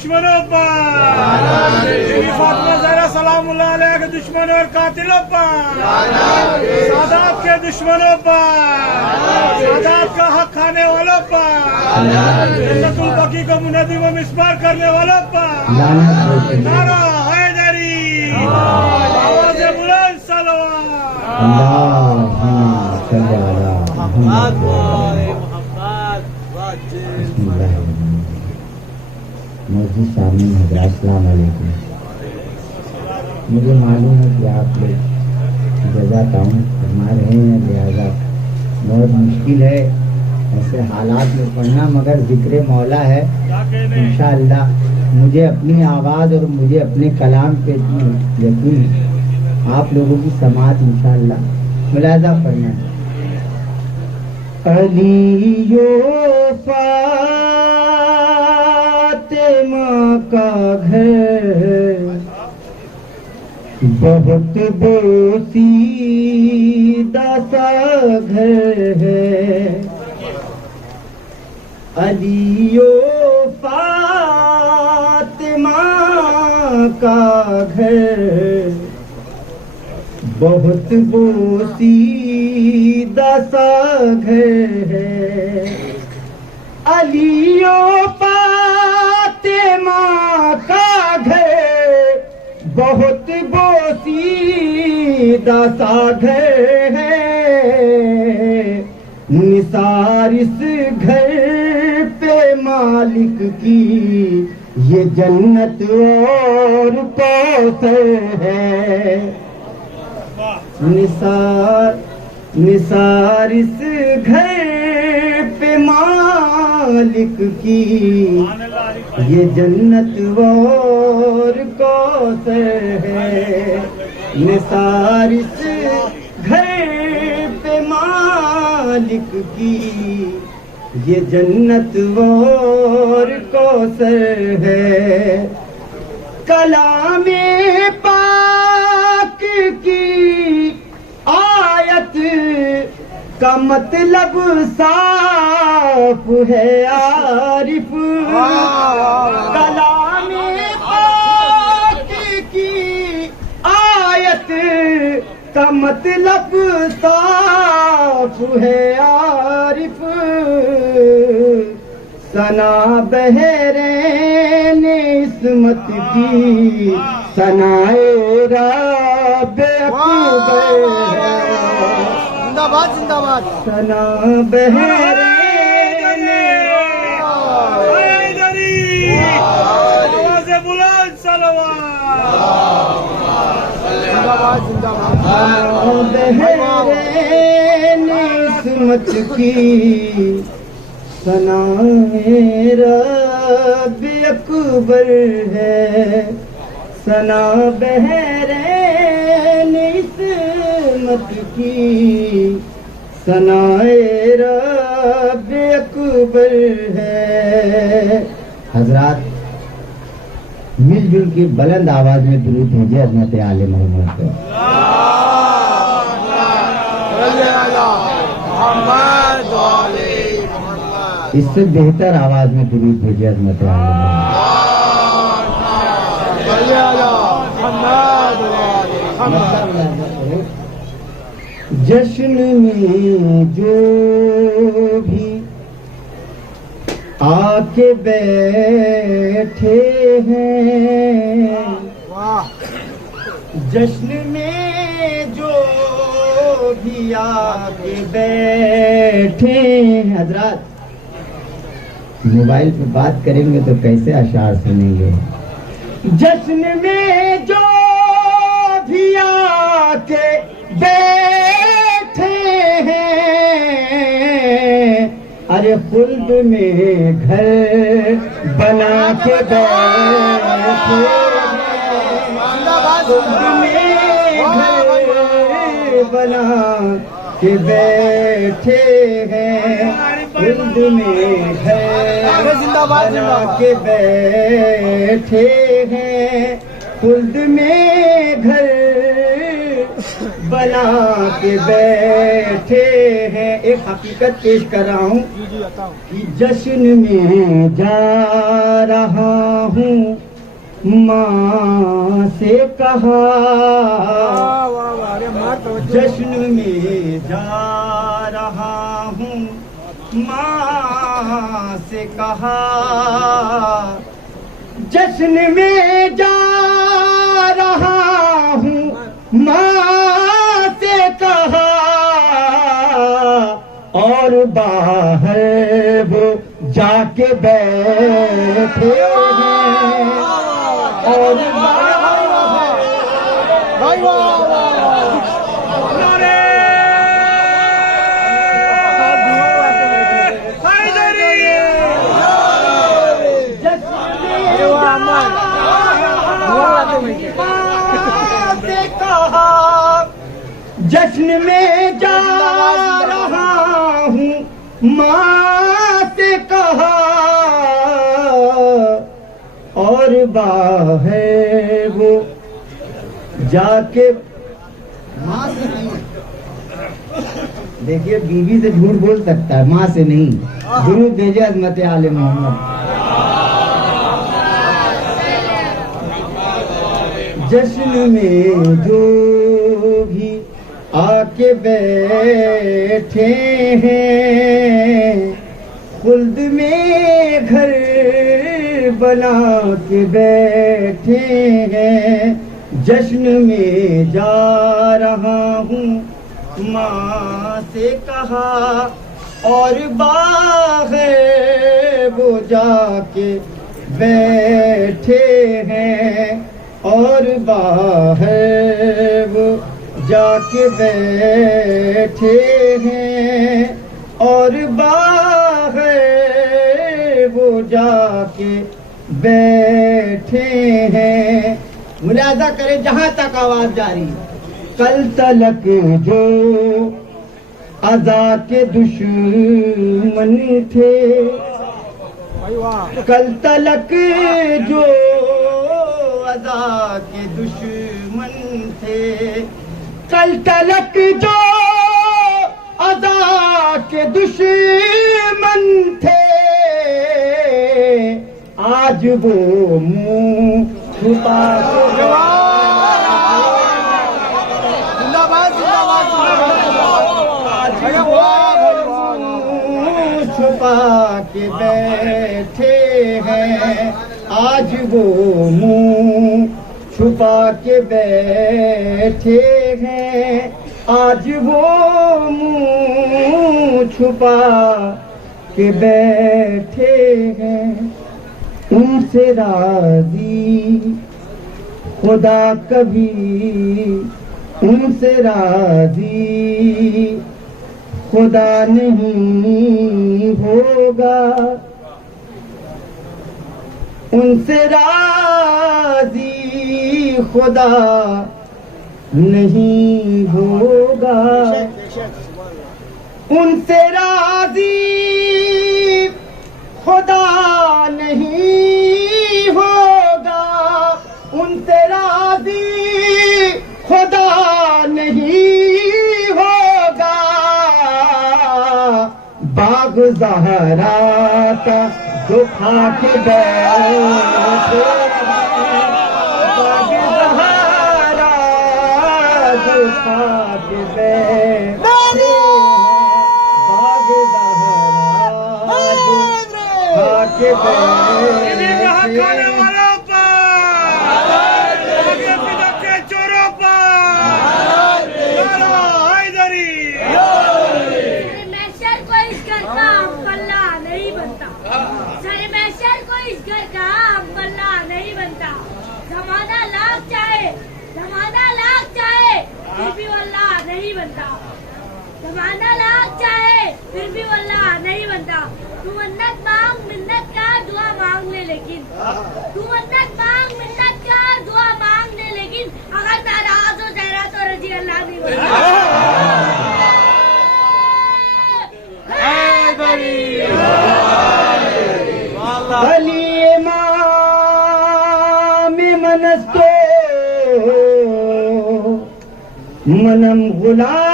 دشمنوں پر، بیوی فاطمہ زہرا سلام اللہ علیہ کے دشمنوں اور قاتلوں پر، سادات کے دشمنوں پر، سادات کا حق کھانے والوں پر، جنت البقیع کو منہدم و مسمار کرنے والوں پر، نعرہ حیدری، آواز بلند صلوات۔ اللہم صلی علی محمد۔ مسجد سامعین حضرات السلام علیکم۔ مجھے معلوم ہے کہ آپ لوگ جزا تعاون فرما رہے ہیں، لہذا بہت مشکل ہے ایسے حالات میں پڑھنا، مگر ذکر مولا ہے انشاءاللہ۔ مجھے اپنی آواز اور مجھے اپنے کلام پہ یقین ہے، آپ لوگوں کی سماعت انشاءاللہ ملاحظہ پڑھنا ہے۔ علی و فاطمہ کا گھر بہت بوسیدہ سا گھر ہے، علی و فاطمہ کا گھر بہت بوسیدہ سا گھر ہے، علی و فاطمہ کا گھر بہت بوسیدہ سا گھر ہے، نثار اس گھر پہ مالک کی یہ جنت اور کوثر ہے، نثار اس گھر پہ مالک کی یہ جنت اور کوثر ہے، نثار اس گھر پہ مالک کی یہ جنت اور کوثر ہے، کلام پاک کی آیت کا مطلب صاف ہے عارف، کلام پاک کی آیت کا مطلب صاف ہے عارف، ثنا بحرین عصمت کی ثنائے رب اکبر ہے، زندہ باد زندہ باد، ثنا بحرین حیدری، آواز بلند صلوات۔ زندہ باد زندہ باد، ثنا بحرین عصمت کی ثنائے رب اکبر ہے، ثنا بحرین عصمت کی ثنائے رب اکبر ہے۔ حضرات مل جل کے بلند آواز میں درود بھیجے عظمت آل محمد کو۔ اس سے بہتر آواز میں درود بھیجے عظمت آل محمد۔ جشن میں جو بھی آ کے بیٹھے ہیں، جشن میں جو بھی آ کے بیٹھے ہیں، حضرات موبائل پہ بات کریں گے تو کیسے اشعار سنیں گے؟ جشن میں جو بھی آ کے بیٹھے ہیں، ارے خلد میں گھر بنا کے بیٹھے خلد میں گھر بنا کے بیٹھے ہیں، خلد میں گھر بنا کے بیٹھے ہیں، خلد میں گھر بنا کے بیٹھے ہیں۔ ایک حقیقت پیش کر رہا ہوں جی جی عطا ہوں کہ جشن میں جا رہا ہوں ماں سے کہا واہ واہ واہ ارے مار توجہ جشن میں جا رہا ہوں ماں سے کہا جشن میں جا رہا ہوں ماں سے کہا اور باہر وہ جا کے بیٹھے ہیں اور باہر بھائی واہ واہ نعرے حیدری جشن میں جا رہا ہوں ماں سے کہا اور باہر وہ جا کے ماں سے نہیں دیکھیے بیوی سے جھوٹ بول سکتا ہے ماں سے نہیں درود بھیجے عظمت آل محمد جشن میں جو بھی آ کے بیٹھے ہیں خلد میں گھر بنا کے بیٹھے ہیں جشن میں جا رہا ہوں ماں سے کہا اور باہر وہ جا کے بیٹھے ہیں اور باہر وہ جا کے بیٹھے ہیں اور باہر وہ جا کے بیٹھے ہیں ملاحظہ کریں جہاں تک آواز جاری کل تلک جو اذا کے دشمن تھے بھائی واہ کل تلک جو اذا کے دشمن تھے کل تلک جو اذا کے دشمن تھے آج وہ منہ چھپا کے زندہ باد زندہ باد آج وہ منہ چھپا کے بیٹھے ہیں آج وہ منہ چھپا کے بیٹھے ہیں آج وہ منہ چھپا کے بیٹھے ہیں ان سے راضی خدا کبھی ان سے راضی خدا نہیں ہوگا ان سے راضی خدا نہیں ہوگا ان سے راضی خدا نہیں ہوگا ان سے راضی خدا نہیں ہوگا باغ زہرا کا جو کھا کے بیٹھے باغ زہرا جو کھا کے بیٹھے باغ زہرا جو کھا کے انہیں کہا کھانے بیٹھے والوں پر آگے پیچھے کے چوروں پر نعرہ حیدری سر محشر کو اس گھر کا ہم پلہ نہیں بنتا سر محشر کو اس گھر کا ہم پلہ نہیں بنتا زمانہ لاکھ چاہے پھر بھی واللہ نہیں بنتا زمانہ لاکھ چاہے پھر بھی واللہ نہیں بنتا تو منت مانگ منت کا دعا مانگ لے لیکن تو منت مانگ منت کا دعا مانگ لے لیکن اگر ناراض ہو زہرا تو رضی اللہ نہیں بنتا علی امام منستو منم غلام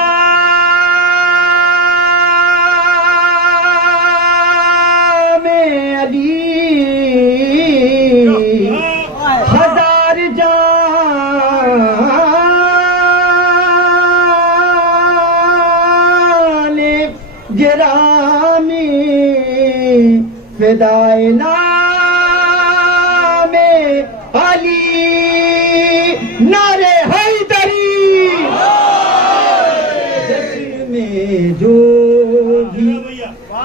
فدائے نام علی نعرے حیدری جشن میں جو بھی آ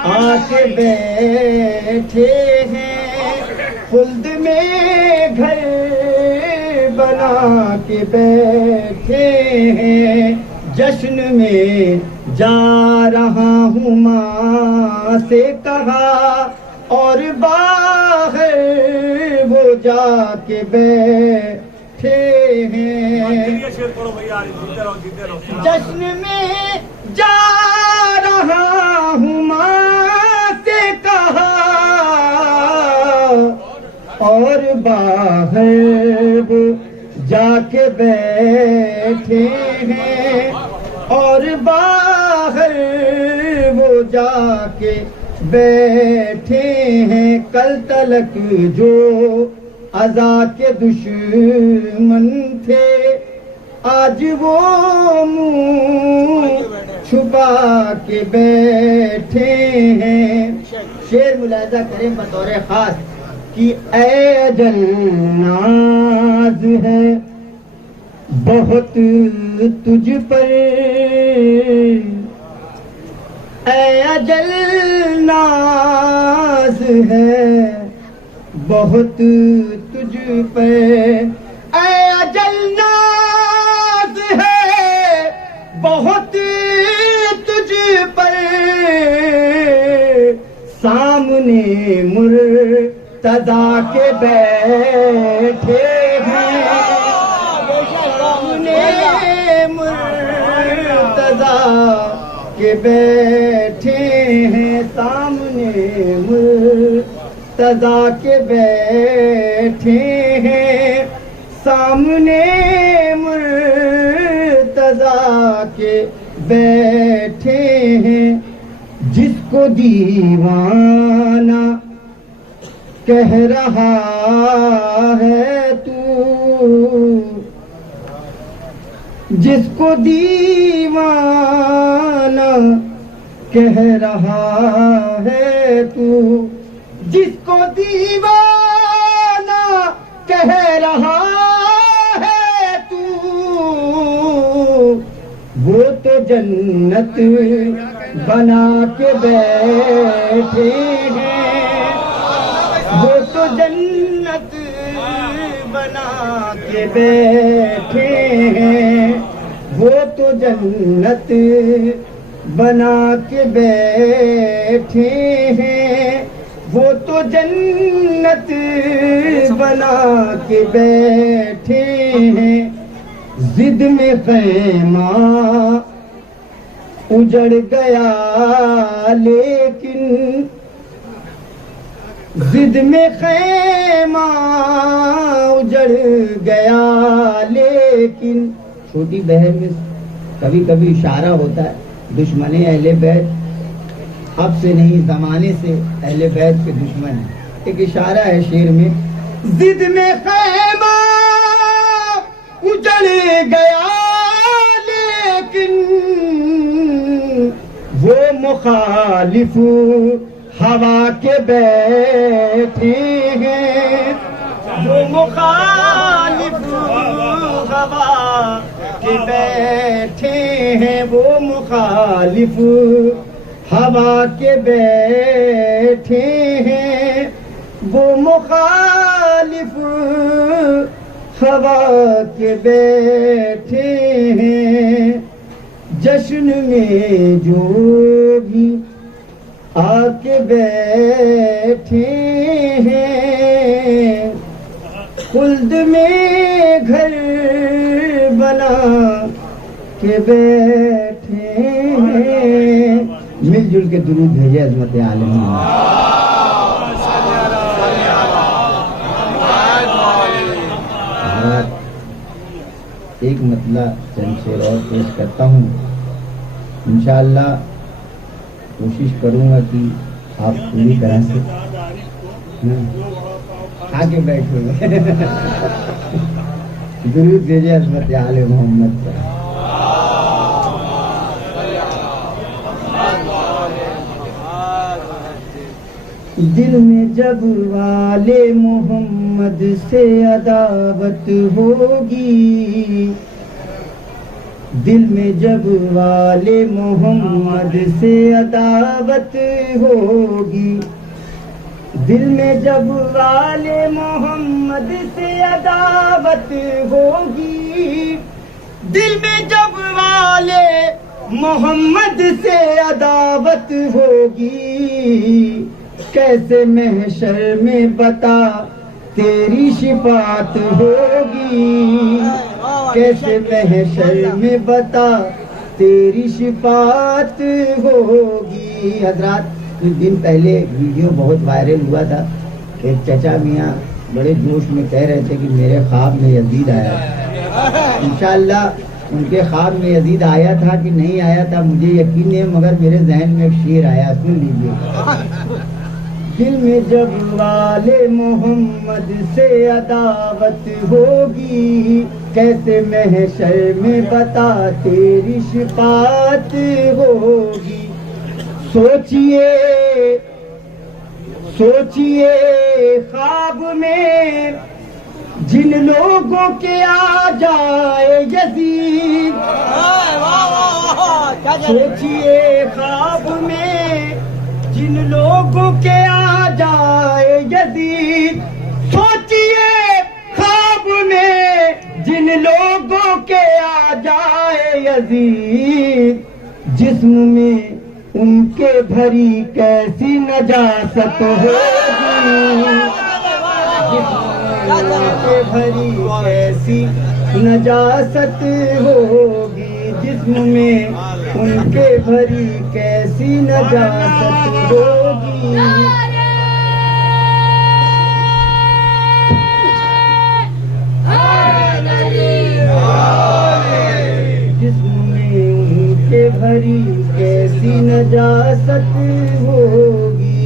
کے بیٹھے ہیں خلد میں گھر بنا کے بیٹھے ہیں جشن میں جا رہا ہوں ماں سے کہا اور باہر وہ جا کے بیٹھے ہیں جشن میں جا رہا ہوں ماں سے کہا اور باہر وہ جا کے بیٹھے ہیں اور باہر وہ جا کے بیٹھے ہیں کل تلک جو عزا کے دشمن تھے آج وہ منہ چھپا کے بیٹھے ہیں شعر ملاحظہ کریں بطور خاص کہ اے اجل ناز ہے بہت تجھ پر اے اجل ناز ہے بہت تجھ پر اے اجل ناز ہے بہت تجھ پر سامنے مرتضیٰ کے بیٹھے ہیں سامنے مرتضیٰ کے بیٹھے ہیں سامنے مرتضیٰ کے بیٹھے ہیں سامنے مرتضیٰ کے بیٹھے ہیں جس کو دیوانہ کہہ رہا ہے تو جس کو دیوانہ کہہ رہا ہے تو جس کو دیوانہ کہہ رہا ہے تو وہ تو جنت بنا کے بیٹھے ہیں وہ تو جنت بنا کے بیٹھے ہیں وہ تو جنت بنا کے بیٹھے ہیں وہ تو جنت بنا کے بیٹھے ہیں ضد میں خیمہ اجڑ گیا لیکن ضد میں خیمہ اجڑ گیا لیکن چھوٹی بہن میں کبھی کبھی اشارہ ہوتا ہے دشمن اہل بیت اب سے نہیں زمانے سے اہل بیت کے دشمن ہیں ایک اشارہ ہے شعر میں ضد میں خیمہ اجڑ گیا لیکن وہ مخالف ہوا کے بیٹھے ہیں وہ مخالف ہوا کے بیٹھے ہیں وہ مخالف ہوا کے بیٹھے ہیں وہ مخالف ہوا کے بیٹھے ہیں جشن میں جو بھی آ کے بیٹھے ہیں خلد میں گھر بنا کے بیٹھے ہیں مل جل کے درود بھیجے عظمت عالم ایک مطلب چند شعر اور پیش کرتا ہوں انشاءاللہ کوشش کروں گا کہ آپ پوری طرح سے آگے بیٹھو گے درود بھیجے عظمت آل محمد پر دل میں جب والے محمد سے عداوت ہوگی، دل میں جب والے محمد سے عداوت ہوگی، دل میں جب والے محمد سے عداوت ہوگی، دل میں جب والے محمد سے عداوت ہوگی، کیسے محشر میں بتا تیری شفاعت ہوگی، کیسے محشر میں بتا تیری شفاعت ہوگی۔ حضرات کچھ دن پہلے ایک ویڈیو بہت وائرل ہوا تھا، ایک چچا میاں بڑے جوش میں کہہ رہے تھے کہ میرے خواب میں یزید آیا تھا۔ انشاءاللہ ان کے خواب میں یزید آیا تھا کہ نہیں آیا تھا مجھے یقین نہیں، مگر میرے ذہن میں ایک شعر آیا، سن لیجیے۔ دل میں جب والے محمد سے عداوت ہوگی، کیسے محشر میں بتا تیری شفاعت ہوگی۔ سوچئے سوچئے خواب میں جن لوگوں کے آ جائے یزید، سوچئے خواب میں جن لوگوں کے آ جائے یزید، سوچئے خواب میں جن لوگوں کے آ جائے یزید، جسم میں ان کے بھری کیسی نجاست ہوگی، جسم میں ان کے بھری کیسی نجاست ہوگی، جسم میں ان کے بھری کیسی نجاست ہوگی۔ جسم میں ان کے بھری کیسی نجاست ہوگی۔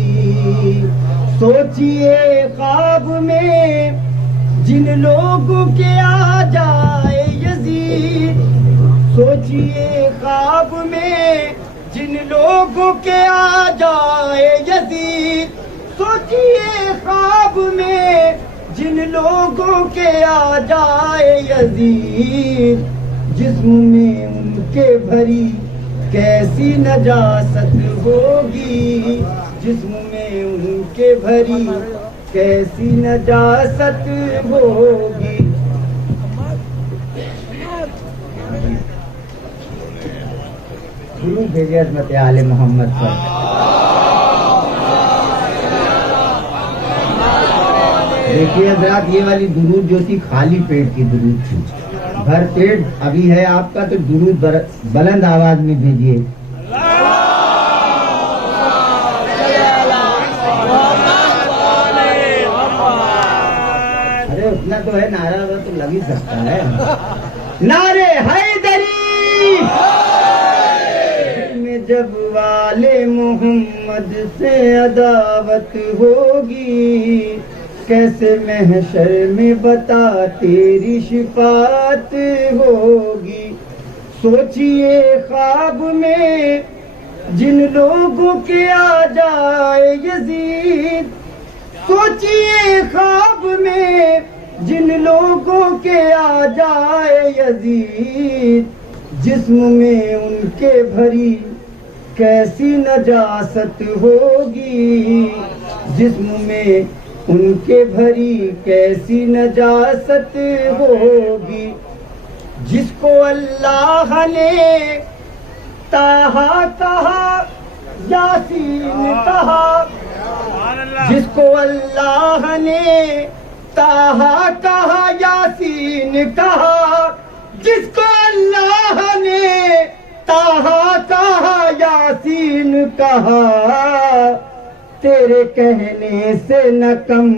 سوچئے خواب میں جن لوگوں کے آ جائے یزید، سوچئے خواب میں جن لوگوں کے آ جائے یزید، سوچئے خواب میں جن لوگوں کے آ جائے یزید، جسم میں ان کے بھری کیسی نجاست ہوگی، جسم میں ان کے بھری کیسی نجاست ہوگی۔ درود بھیجے عظمت آل محمد پر۔ دیکھیے حضرات یہ والی درود جو تھی خالی پیٹ کی درود تھی، بھر پیٹ ابھی ہے آپ کا تو درود بلند آواز میں بھیجیے۔ ارے اتنا تو ہے، نعرہ وہ تو لگ ہی سکتا ہے۔ نعرے حیدری میں جب والے محمد سے عداوت ہوگی، کیسے محشر میں بتا تیری شفاعت ہوگی۔ سوچئے خواب میں جن لوگوں کے آ جائے یزید، سوچئے خواب میں جن لوگوں کے آ جائے یزید، جسم میں ان کے بھری کیسی نجاست ہوگی، جسم میں ان کے بھری کیسی نجاست ہوگی۔ جس کو اللہ نے طٰہٰ کہا یاسین کہا، جس کو اللہ نے طٰہٰ کہا یاسین کہا، جس کو اللہ نے طٰہٰ کہا یاسین کہا، تیرے کہنے سے نہ کم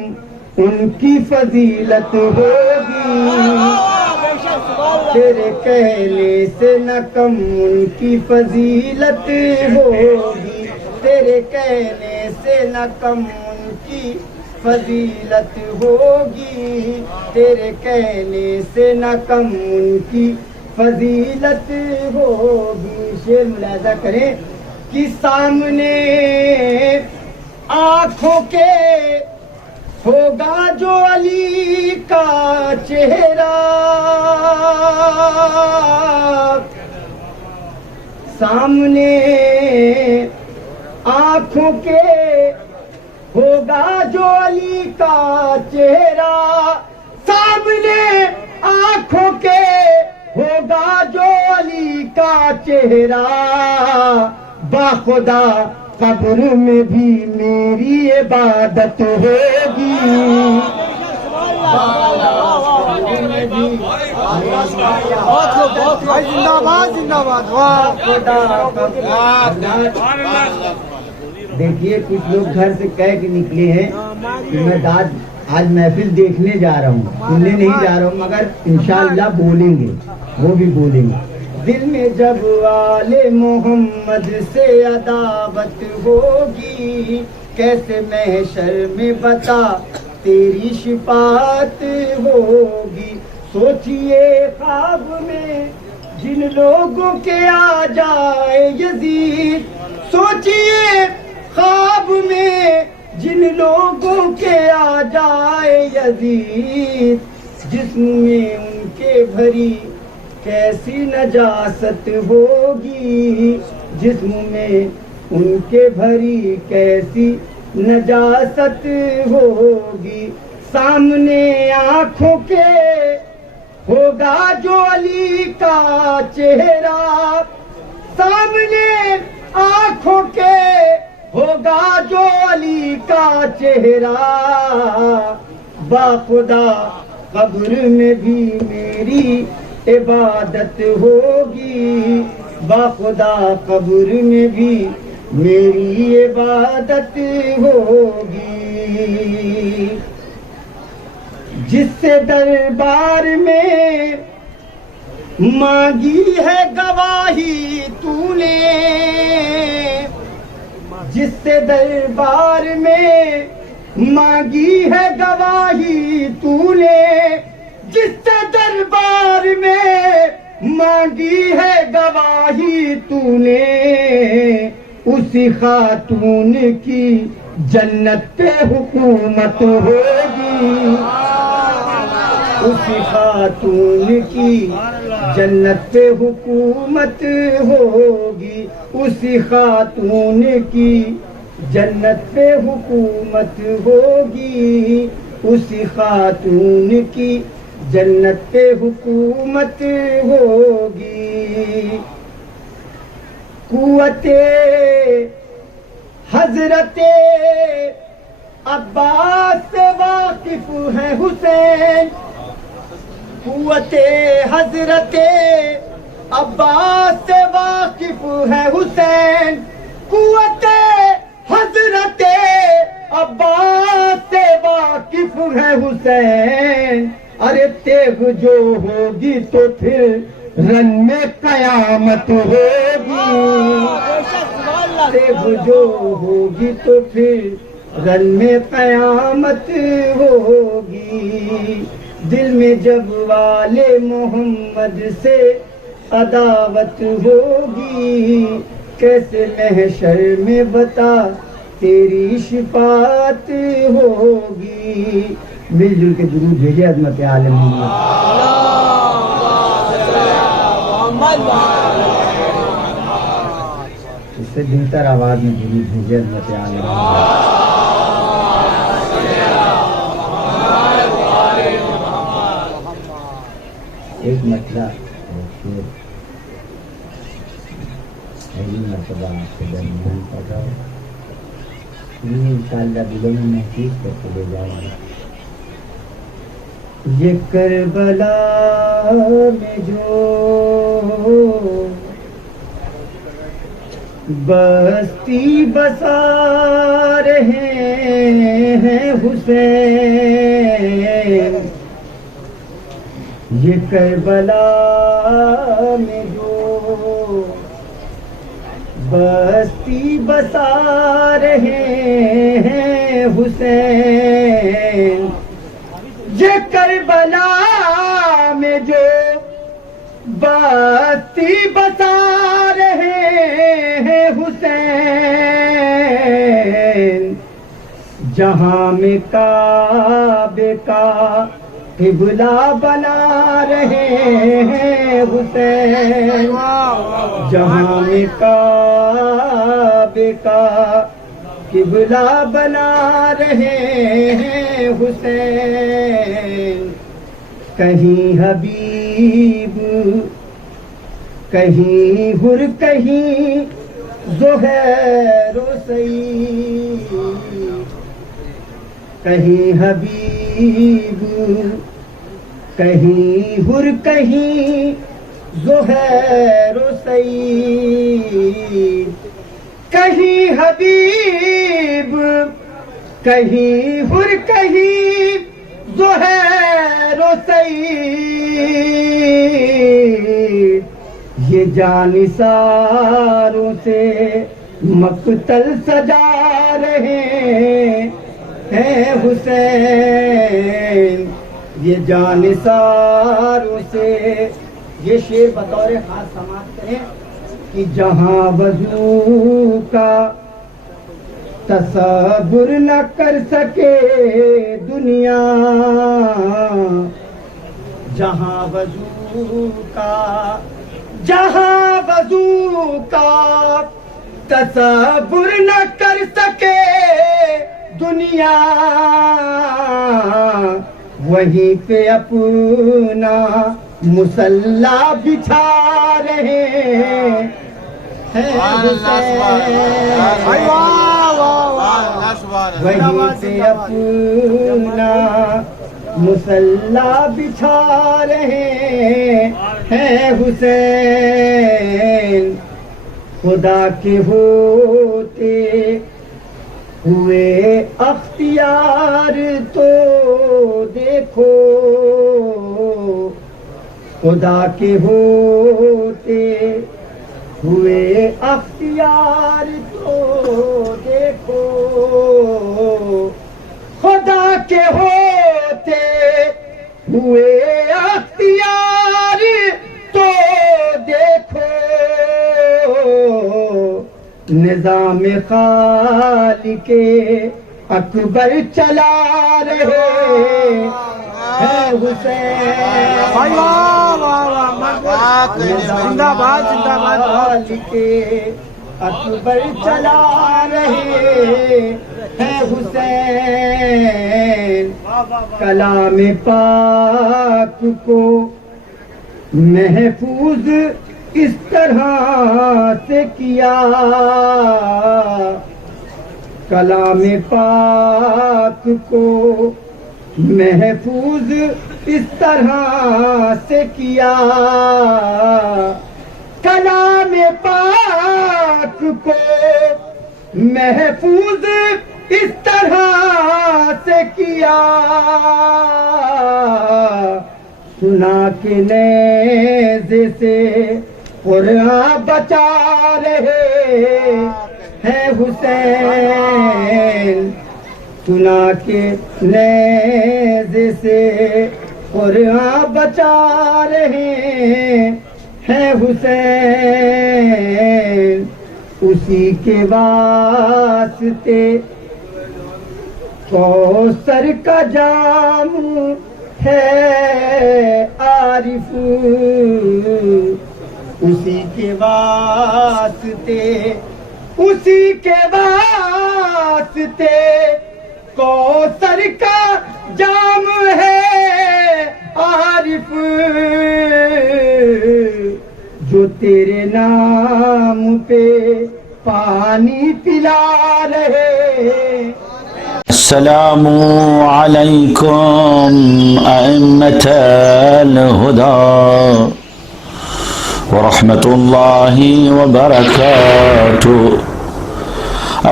ان کی فضیلت ہوگی، تیرے کہنے سے نہ کم ان کی فضیلت ہوگی، تیرے کہنے سے نہ کم ان کی فضیلت ہوگی، تیرے کہنے سے نہ کم ان کی فضیلت ہوگی۔ شعر ملاحظہ کریں کہ سامنے آنکھوں کے ہوگا جو علی کا چہرہ سامنے آنکھوں کے ہوگا جو علی کا چہرہ سامنے آنکھوں کے ہوگا جو علی کا چہرہ باخدا قبر میں بھی میری عبادت ہوگی بھائی زندہ باد زندہ باد دیکھیے کچھ لوگ گھر سے کہہ کے نکلے ہیں کہ میں آج محفل دیکھنے جا رہا ہوں سننے نہیں جا رہا ہوں مگر انشاءاللہ بولیں گے وہ بھی بولیں گے دل میں جب آل محمد سے عداوت ہوگی کیسے محشر میں بتا تیری شفاعت ہوگی سوچئے خواب میں جن لوگوں کے آ جائے یزید سوچئے خواب میں جن لوگوں کے آ جائے یزید جسم میں ان کے بھری کیسی نجاست ہوگی جسم میں ان کے بھری کیسی نجاست ہوگی سامنے آنکھوں کے ہوگا جو علی کا چہرہ سامنے آنکھوں کے ہوگا جو علی کا چہرہ باخدا قبر میں بھی میری عبادت ہوگی باخدا قبر میں بھی میری عبادت ہوگی جس سے دربار میں مانگی ہے گواہی تو نے جس سے دربار میں مانگی ہے گواہی تو نے جس سے دربار میں مانگی ہے گواہی تو نے اسی خاتون کی جنت پہ حکومت ہوگی اسی خاتون کی جنت پہ حکومت ہوگی اسی خاتون کی جنت پہ حکومت ہوگی اسی خاتون کی جنت پہ حکومت ہوگی قوت حضرت عباس سے واقف ہے حسین قوت حضرت عباس سے واقف ہے حسین قوت حضرت عباس سے واقف ہے حسین ارے تیغ جو ہوگی تو پھر رن میں قیامت ہوگی تیغ جو ہوگی تو پھر رن میں قیامت ہوگی دل میں جب والے محمد سے عداوت ہوگی کیسے محشر میں بتا تیری شفاعت ہوگی مل جل کے درود بھیجے عظمت عالم اس سے بہتر آواز میں درود بھیجے عظمت عالم ایک مسئلہ پہلی مرتبہ آپ کے درمیان پڑ رہا ہو یہ انشاءاللہ دلوں میں محسوس کرتے لے جائیں گے یہ کربلا میں جو بستی بسا رہے ہیں حسین یہ کربلا میں جو بستی بسا رہے ہیں حسین یہ کربلا میں جو بستی بسا رہے ہیں حسین جہاں میں کعبے کا قبلہ بنا رہے ہیں حسین، جہاں میں کعبے کا قبلہ بنا رہے ہیں حسین، کہیں حبیب کہیں حر کہیں زہیر و سعید، کہیں حبیب کہیں حر کہیں زہیر و سعید، کہیں حبیب کہیں حر کہیں زہیر و سعید، یہ جانثاروں سے مقتل سجا رہے ہیں حسین، یہ جانثاروں سے، یہ شعر بطور خاص سماعت کریں کہ جہاں وضو کا تصور نہ کر سکے دنیا، جہاں وضو کا تصور نہ کر سکے دنیا، وہیں پہ اپنا مصلی بچھا رہے ہیں وہیں پہ اپنا مصلی بچھا رہے ہیں حسین، خدا کے ہوتے ہوئے اختیار تو دیکھو، خدا کے ہوتے ہوئے اختیار تو دیکھو، خدا کے ہوتے ہوئے اختیار تو دیکھو، نظام خالق اکبر چلا رہے ہیں حسین، زندہ باد زندہ باد، خالق اکبر چلا رہے ہیں حسین، کلام پاک کو محفوظ اس طرح سے کیا، کلام پاک کو محفوظ اس طرح سے کیا، کلام پاک کو محفوظ اس طرح سے کیا، سنا کے نیزے سے قرآن بچا رہے ہیں حسین، سنا کے نیزے سے قرآن بچا رہے ہیں حسین، اسی کے واسطے کوثر کا جام ہے عارف، اسی کے واسطے کوثر کا جام ہے عارف، جو تیرے نام پہ پانی پلا رہے۔ السلام علیکم ائمة الهدى ورحمة الله وبركاته،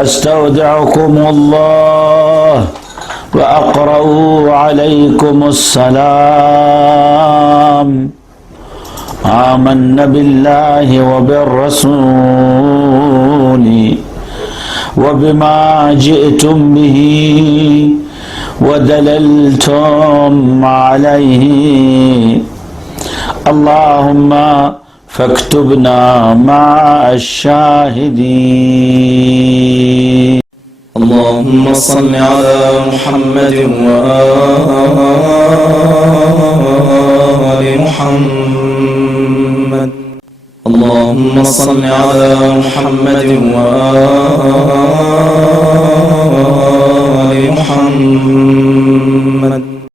استودعكم الله وأقرأ عليكم السلام، آمنا بالله وبالرسول وبما جئتم به ودللتم عليه، اللهم فاكتبنا مع الشاهدين. اللهم اللهم صل على محمد وآل محمد اللهم صل على محمد وآل محمد